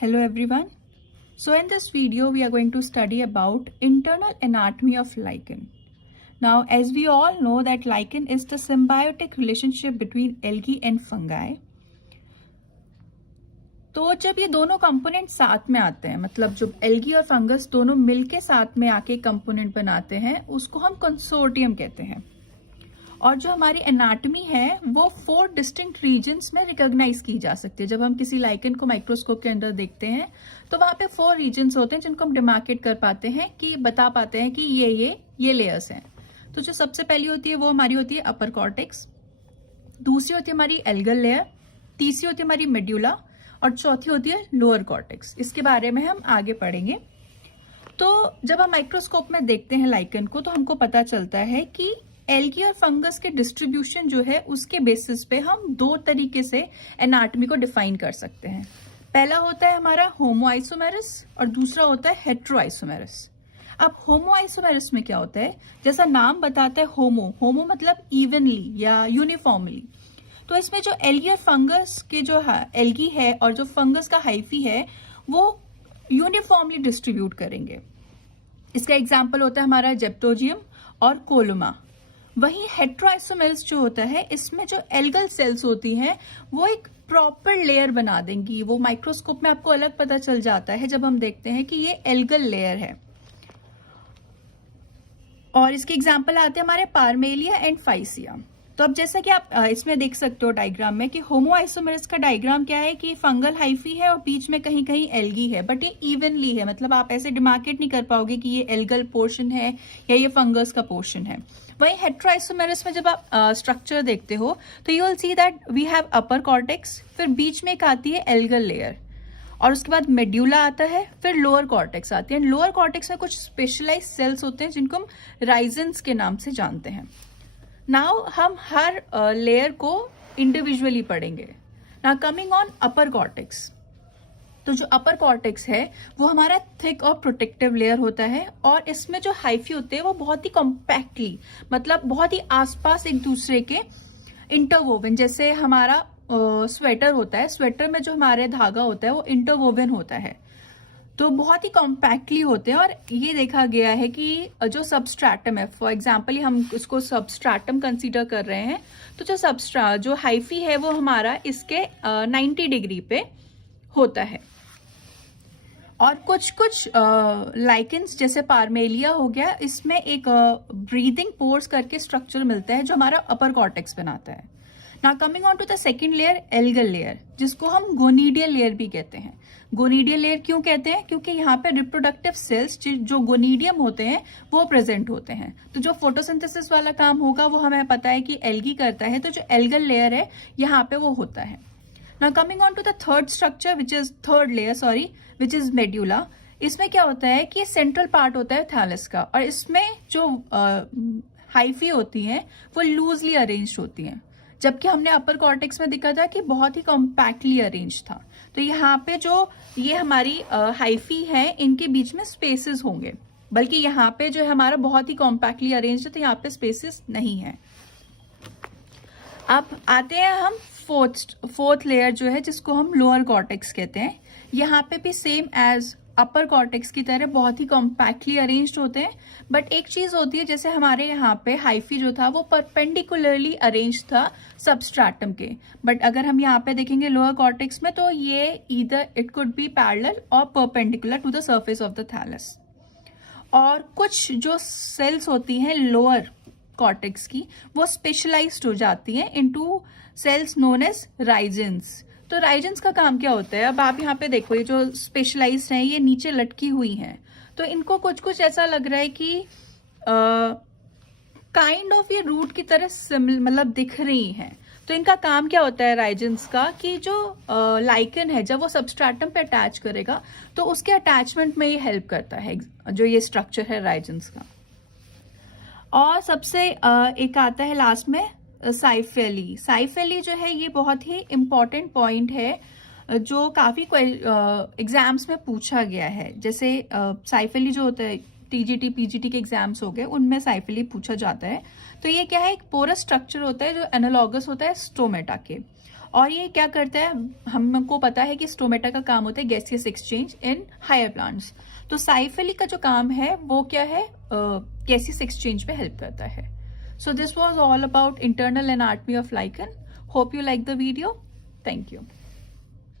Hello everyone. So in this video we are going to study about internal anatomy of lichen. Now as we all know that lichen is the symbiotic relationship between algae and fungi. तो जब ये दोनों component साथ में आते हैं, मतलब जब एल्गी और फंगस दोनों मिलके साथ में आके कंपोनेंट बनाते हैं, उसको हम कंसोर्टियम कहते हैं। और जो हमारी एनाटमी है वो 4 डिस्टिंक्ट रीजन्स में रिकॉग्नाइज की जा सकती है। जब हम किसी लाइकन को माइक्रोस्कोप के अंदर देखते हैं तो वहां पे 4 रीजन्स होते हैं जिनको हम डिमार्केट कर पाते हैं, कि बता पाते हैं कि ये लेयर्स हैं। तो जो सबसे पहली होती है वो हमारी होती है अपर कॉर्टेक्स, दूसरी होती है हमारी एल्गल लेयर, तीसरी होती है हमारी मेड्यूला और चौथी होती है लोअर कॉर्टेक्स। इसके बारे में हम आगे पढ़ेंगे। तो जब हम माइक्रोस्कोप में देखते हैं लाइकन को तो हमको पता चलता है कि एल्गी और फंगस के डिस्ट्रीब्यूशन जो है उसके बेसिस पे हम 2 तरीके से एनाटमी को डिफाइन कर सकते हैं। पहला होता है हमारा होमो आइसोमेरस और दूसरा होता है हेट्रो आइसोमेरस। अब होमो आइसोमेरस में क्या होता है, जैसा नाम बताता है होमो मतलब इवनली या यूनिफॉर्मली। तो इसमें जो एल्गी और फंगस के जो एल्गी है और जो फंगस का हाइफी है वो यूनिफॉर्मली डिस्ट्रीब्यूट करेंगे। इसका एग्जाम्पल होता है हमारा जेप्टोजियम और कोलोमा। वहीं हेट्रोआइसोमेरस जो होता है इसमें जो एल्गल सेल्स होती हैं वो एक प्रॉपर लेयर बना देंगी। वो माइक्रोस्कोप में आपको अलग पता चल जाता है जब हम देखते हैं कि ये एल्गल लेयर है। और इसके एग्जाम्पल आते हैं हमारे पार्मेलिया एंड फाइसिया। तो अब जैसा कि आप इसमें देख सकते हो डायग्राम में कि होमो आइसोमेरस का डायग्राम क्या है कि फंगल हाइफी है और बीच में कहीं कहीं एल्गी है, बट ये इवनली है, मतलब आप ऐसे डिमार्केट नहीं कर पाओगे कि ये एल्गल पोर्शन है या ये फंगस का पोर्शन है। वहीं हेट्रोआइसोमेरस में जब आप स्ट्रक्चर देखते हो तो you will see that we have upper cortex, फिर बीच में एक आती है एल्गल लेयर और उसके बाद मेड्यूला आता है, फिर लोअर कॉर्टेक्स आती है। लोअर कॉर्टेक्स में कुछ स्पेशलाइज सेल्स होते हैं जिनको हम राइजेंस के नाम से जानते हैं। नाउ हम हर लेयर को इंडिविजुअली पढ़ेंगे। Now coming on upper cortex, तो जो अपर कॉर्टेक्स है वो हमारा थिक और प्रोटेक्टिव लेयर होता है और इसमें जो हाइफी होते हैं वो बहुत ही कॉम्पैक्टली, मतलब बहुत ही आसपास एक दूसरे के इंटरवोवन, जैसे हमारा स्वेटर होता है, स्वेटर में जो हमारे धागा होता है वो इंटरवोवन होता है, तो बहुत ही कॉम्पैक्टली होते हैं। और ये देखा गया है कि जो सबस्ट्रैटम है, फॉर एग्जांपल हम इसको सबस्ट्रैटम कंसीडर कर रहे हैं, तो जो हाइफी है वो हमारा इसके 90 डिग्री पे होता है। और कुछ लाइकेंस जैसे पार्मेलिया हो गया, इसमें एक ब्रीदिंग पोर्स करके स्ट्रक्चर मिलता है जो हमारा अपर कॉर्टेक्स बनाता है। Now coming on to the second layer, algal layer, जिसको हम गोनीडियल लेयर भी कहते हैं। गोनीडियल लेयर क्यों कहते हैं, क्योंकि यहाँ पे रिप्रोडक्टिव सेल्स जो गोनीडियम होते हैं वो प्रेजेंट होते हैं। तो जो फोटोसिंथेसिस वाला काम होगा वो हमें पता है कि एल्गी करता है, तो जो एल्गल लेयर है यहाँ पे वो होता है। Now coming on to the third layer which is medulla. इसमें क्या होता है कि सेंट्रल पार्ट होता है थैलस का और इसमें जो हाइफी होती हैं वो लूजली अरेंज्ड होती हैं, जबकि हमने अपर कॉर्टेक्स में देखा था कि बहुत ही कॉम्पैक्टली अरेंज था। तो यहाँ पे जो ये हमारी हाइफी है इनके बीच में स्पेसेस होंगे, बल्कि यहाँ पे जो है हमारा बहुत ही कॉम्पैक्टली अरेंज है, तो यहाँ पे स्पेसेस नहीं है। अब आते हैं हम फोर्थ लेयर जो है जिसको हम लोअर कॉर्टेक्स कहते हैं। यहाँ पे भी सेम एज अपर कॉर्टेक्स की तरह बहुत ही कॉम्पैक्टली अरेंज्ड होते हैं, बट एक चीज होती है, जैसे हमारे यहाँ पे हाइफी जो था वो परपेंडिकुलरली अरेंज था सबस्ट्रैटम के, बट अगर हम यहाँ पे देखेंगे लोअर कॉर्टेक्स में तो ये either it could be parallel और perpendicular to the surface of the thallus. और कुछ जो सेल्स होती हैं लोअर कॉर्टेक्स की वो स्पेशलाइज्ड हो जाती हैं इनटू सेल्स नोन एज राइजेंस। तो राइजेंस का काम क्या होता है, अब आप यहाँ पे देखो ये जो स्पेशलाइज्ड हैं ये नीचे लटकी हुई हैं, तो इनको कुछ ऐसा लग रहा है कि काइंड ऑफ ये रूट की तरह मतलब दिख रही हैं। तो इनका काम क्या होता है राइजेंस का, कि जो लाइकन है जब वो सबस्ट्रैटम पे अटैच करेगा तो उसके अटैचमेंट में ये हेल्प करता है, जो ये स्ट्रक्चर है राइजेंस का। और सबसे एक आता है लास्ट में साइफेली जो है ये बहुत ही इम्पॉर्टेंट पॉइंट है जो काफी एग्जाम्स में पूछा गया है। जैसे साइफेली जो होता है टीजीटी पीजीटी के एग्जाम्स हो गए उनमें साइफेली पूछा जाता है। तो ये क्या है, एक पोरस स्ट्रक्चर होता है जो एनालॉगस होता है स्टोमेटा के, और ये क्या करता है, हमको पता है कि स्टोमेटा का काम होता है gaseous exchange in higher plants, तो साइफिली का जो काम है वो क्या है, गैसियस एक्सचेंज पे हेल्प करता है। So this was all about internal anatomy of lichen. Hope you like the video. Thank you.